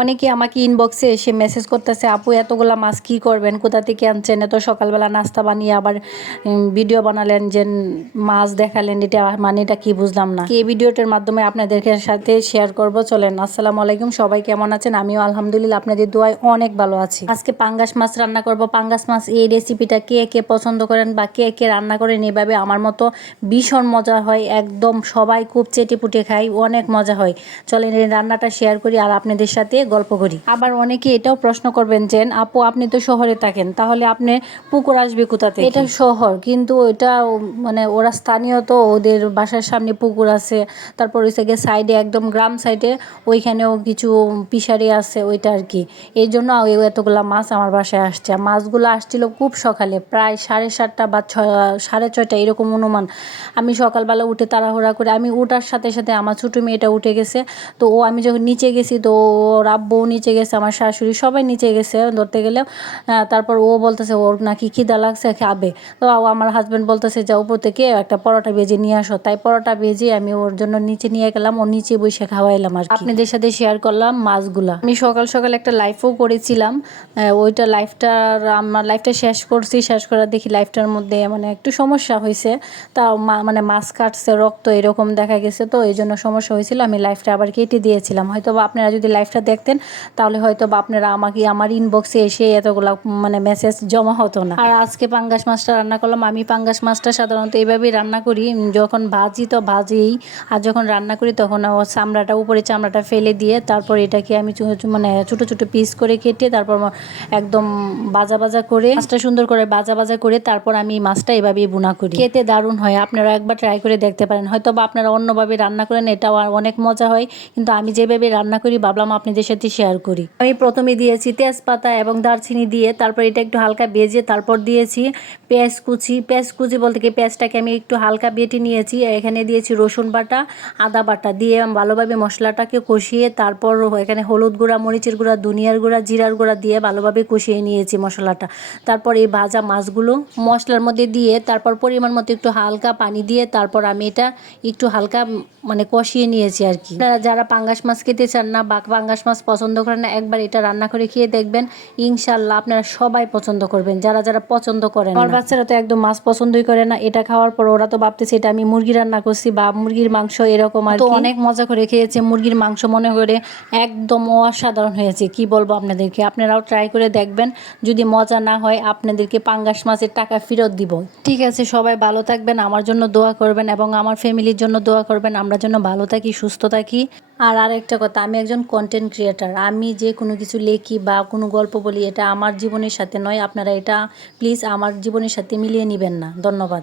অনেকে আমাকে ইনবক্সে এসে মেসেজ করতেছে, আপু এতগুলা মাছ কী করবেন, কোথা থেকে আনছেন, এত সকালবেলা নাস্তা বানিয়ে আবার ভিডিও বানালেন, যে মাছ দেখালেন, এটা মানে এটা কি বুঝলাম না। এই ভিডিওটার মাধ্যমে আপনাদেরকে সাথে শেয়ার করব। চলেন। আসসালামু আলাইকুম, সবাই কেমন আছেন? আমিও আলহামদুলিল্লাহ আপনাদের দোয়ায় অনেক ভালো আছি। আজকে পাঙ্গাস মাছ রান্না করব। পাঙ্গাস মাছ এই রেসিপিটা কে কে পছন্দ করেন বা কে কে রান্না করেন এভাবে, আমার মতো ভীষণ মজা হয়, একদম সবাই খুব চেটেপুটে খাই, অনেক মজা হয়। চলেন এই রান্নাটা শেয়ার করি আর আপনাদের সাথে গল্প করি। আবার অনেকে এটাও প্রশ্ন করবেন যে আপু আপনি তো শহরে থাকেন, তাহলে আপনি পুকুর আসবে কোথা থেকে? এটা শহর, কিন্তু এটা মানে ওরা স্থানীয়, তো ওদের বাসার সামনে পুকুর আছে। তারপর ওই সাইডে সাইডে একদম গ্রাম সাইডে ওইখানেও কিছু ফিশারি আছে, ওইটা আর কি। এই জন্য এতগুলা মাছ আমার বাসায় আসছে। মাছগুলো আসছিল খুব সকালে, প্রায় 7:30 বা 6:30 এরকম অনুমান। আমি সকালবেলা উঠে তাড়াহুড়া করে, আমি উঠার সাথে সাথে আমার ছোটো মেয়েটা উঠে গেছে। তো আমি যখন নিচে গেছি, তো ওর আব্বু নিচে গেছে, আমার শাশুড়ি সবাই নিচে গেছে ধরতে গেলে। তারপর ও বলতেছে ওর নাকি খিদা লাগছে, খাবে। তো আমার হাজব্যান্ড বলতেছে যে উপর থেকে একটা পরোটা ভেজে নিয়ে আসো। তাই পরোটা ভেজে আমি ওর জন্য নিচে নিয়ে গেলাম, ও নিচে বসে খাওয়াইলাম আর কি। আপনাদের সাথে শেয়ার করলাম মাছগুলা। আমি সকাল সকাল একটা লাইভও করেছিলাম, ওইটা আমার লাইভটা শেষ করছি। শেষ করার দেখি লাইভটার মধ্যে মানে একটু সমস্যা হয়েছে। তা মানে মাছ কাটছে, রক্ত এরকম দেখা গেছে, তো এই জন্য সমস্যা হয়েছিল। আমি লাইভটা আবার কেটে দিয়েছিলাম। হয়তো বা আপনারা যদি লাইভটা দেখতেন, তাহলে হয়তো বা আপনারা আমাকে আমার ইনবক্সে এসে এতগুলো মানে মেসেজ জমা হতো না। আর আজকে পাঙ্গাস মাছটা রান্না করলাম। আমি পাঙ্গাস মাছটা সাধারণত এইভাবেই রান্না করি, যখন ভাজি তো ভাজিই, আর যখন রান্না করি তখন চামড়াটা, উপরে চামড়াটা ফেলে দিয়ে তারপর এটাকে আমি মানে ছোটো ছোটো পিস করে কেটে তারপর একদম ভাজা ভাজা করে মাছটা সুন্দর করে ভাজা ভাজা করে তারপর আমি মাছটা এভাবেই ভুনা করি। খেতে দারুণ হয়, আপনারা একবার ট্রাই করে দেখতে পারেন। হয়তো বা আপনারা অন্যভাবে রান্না করেন, এটাও অনেক মজা হয়, কিন্তু আমি যেভাবে রান্না করি ভাবলাম আপনাদের সাথে শেয়ার করি। আমি প্রথমে দিয়েছি তেজপাতা এবং দারচিনি দিয়ে, তারপর এটা একটু হালকা ভেজে তারপর দিয়েছি পেঁয়াজ কুচি। পেঁয়াজ কুচি বলতে কি পেঁয়াজটাকে আমি একটু হালকা বেটে নিয়েছি। এখানে দিয়েছি রসুন বাটা, আদা বাটা দিয়ে ভালোভাবে মশলাটাকে কষিয়ে তারপর এখানে হলুদ গুঁড়া, মরিচের গুঁড়া, ধনিয়ার গুঁড়া, জিরার গুঁড়া দিয়ে ভালোভাবে কষিয়ে নিয়েছি মশলাটা। তারপর এই ভাজা মাছগুলো মশলার মধ্যে দিয়ে তারপর পরিমাণ মতো একটু হালকা পানি দিয়ে তারপর আমি এটা একটু হালকা মানে কষিয়ে নিয়েছি আর কি। আপনারা যারা পাঙ্গাস মাছ খেতে চান না বা পাঙ্গাস মাছ পছন্দ করেন না, একবার এটা রান্না করে খেয়ে দেখবেন, ইনশাল্লাহ আপনারা সবাই পছন্দ করবেন, যারা যারা পছন্দ করেন। আমার বাচ্চারা তো একদম মাছ পছন্দই করে না। এটা খাওয়ার পর ওরা তো ভাবতেছে এটা আমি মুরগি রান্না করছি বা মুরগির মাংস এরকম আর কি। তো অনেক মজা করে খেয়েছে, মুরগির মাংস মনে করে একদম অসাধারণ হয়েছে। কি বলবো আপনাদেরকে, আপনারাও ট্রাই করে দেখবেন। যদি মজা না হয় আপনাদেরকে পাঙ্গাস মাছের টাকা ফেরত দিব। ঠিক আছে, সবাই ভালো থাকবেন, আমার জন্য দোয়া করবেন এবং আমার ফ্যামিলির জন্য দোয়া করবেন, আমরা যেন ভালো থাকি, সুস্থ থাকি। আর আরেকটা কথা, আমি একজন কন্টেন্ট ক্রিয়েটার। আমি যে কোনো কিছু লেখি বা কোনো গল্প বলি, এটা আমার জীবনের সাথে নয়। আপনারা এটা প্লিজ আমার জীবনের সাথে মিলিয়ে নেবেন না। ধন্যবাদ।